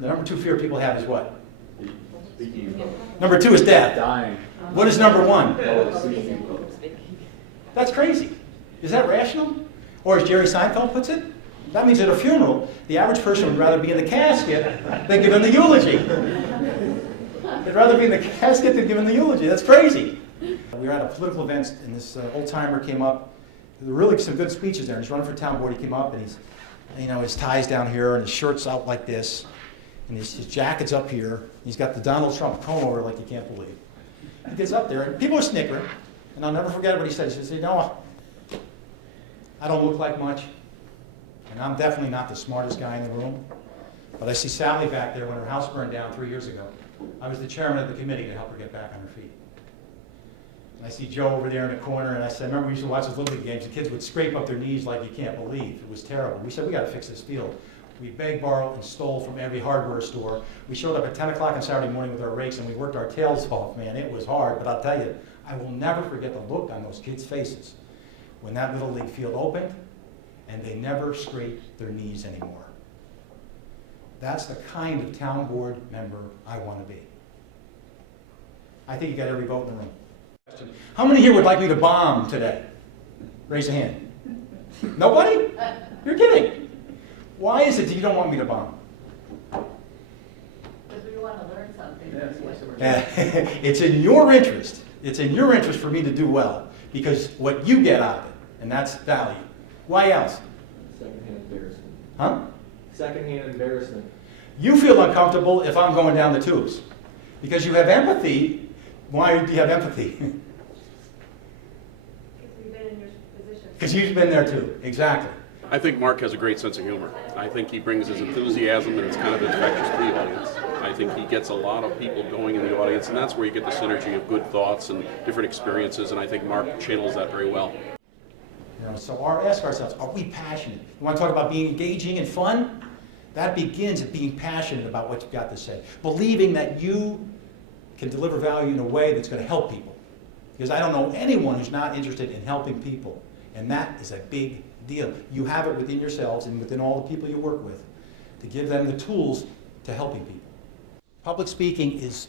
The number 2 fear people have is what? Speaking in public. Number 2 is death. Dying. What is number 1? Speaking in public. That's crazy. Is that rational? Or as Jerry Seinfeld puts it, that means at a funeral, the average person would rather be in the casket than give him the eulogy. They'd rather be in the casket than give him the eulogy. That's crazy. We were at a political event, and this old-timer came up. There were really some good speeches there. And he's running for town board. He came up, and he's, his tie's down here, and his shirt's out like this, and his jacket's up here. He's got the Donald Trump comb over like you can't believe. He gets up there, and people are snickering, and I'll never forget what he said. He says, I don't look like much, and I'm definitely not the smartest guy in the room, but I see Sally back there when her house burned down 3 years ago. I was the chairman of the committee to help her get back on her feet. And I see Joe over there in the corner, and I said, remember we used to watch those Little League games, the kids would scrape up their knees like you can't believe. It was terrible. We said, we got to fix this field. We begged, borrowed, and stole from every hardware store. We showed up at 10 o'clock on Saturday morning with our rakes, and we worked our tails off, man. It was hard, but I'll tell you, I will never forget the look on those kids' faces when that Little League field opened, and they never scraped their knees anymore. That's the kind of town board member I want to be. I think you got every vote in the room. How many here would like me to bomb today? Raise a hand. Nobody? You're kidding. Why is it that you don't want me to bomb? Because we want to learn something. It's in your interest. It's in your interest for me to do well, because what you get out of it, and that's value. Why else? Secondhand embarrassment. Huh? Secondhand embarrassment. You feel uncomfortable if I'm going down the tubes. Because you have empathy. Why do you have empathy? Because we've been in your position. Because you've been there too. Exactly. I think Mark has a great sense of humor. I think he brings his enthusiasm, and it's kind of infectious to the audience. I think he gets a lot of people going in the audience, and that's where you get the synergy of good thoughts and different experiences, and I think Mark channels that very well. So ask ourselves, are we passionate? You want to talk about being engaging and fun? That begins at being passionate about what you've got to say. Believing that you can deliver value in a way that's going to help people. Because I don't know anyone who's not interested in helping people. And that is a big deal. You have it within yourselves and within all the people you work with to give them the tools to helping people. Public speaking is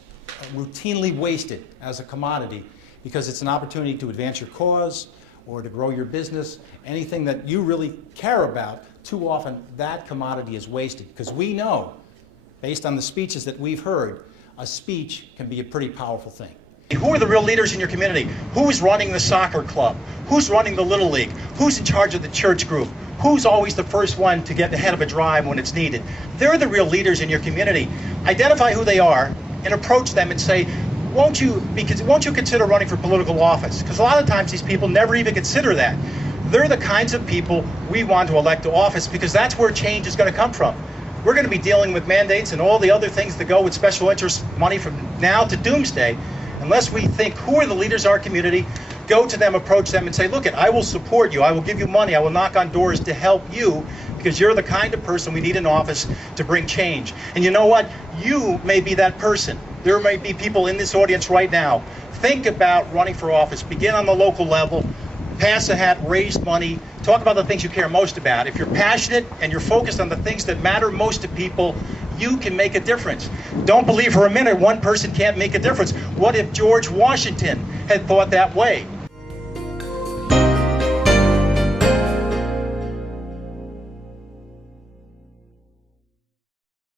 routinely wasted as a commodity because it's an opportunity to advance your cause or to grow your business, anything that you really care about. Too often that commodity is wasted because we know, based on the speeches that we've heard, a speech can be a pretty powerful thing. Who are the real leaders in your community? Who's running the soccer club? Who's running the Little League? Who's in charge of the church group? Who's always the first one to get ahead of a drive when it's needed? They're the real leaders in your community. Identify who they are and approach them and say, won't you consider running for political office? Because a lot of times these people never even consider that. They're the kinds of people we want to elect to office because that's where change is going to come from. We're going to be dealing with mandates and all the other things that go with special interest money from now to doomsday. Unless we think, who are the leaders of our community, go to them, approach them, and say, look, I will support you. I will give you money. I will knock on doors to help you because you're the kind of person we need in office to bring change. And you know what? You may be that person. There may be people in this audience right now. Think about running for office. Begin on the local level. Pass a hat, raise money, talk about the things you care most about. If you're passionate and you're focused on the things that matter most to people, you can make a difference. Don't believe for a minute one person can't make a difference. What if George Washington had thought that way?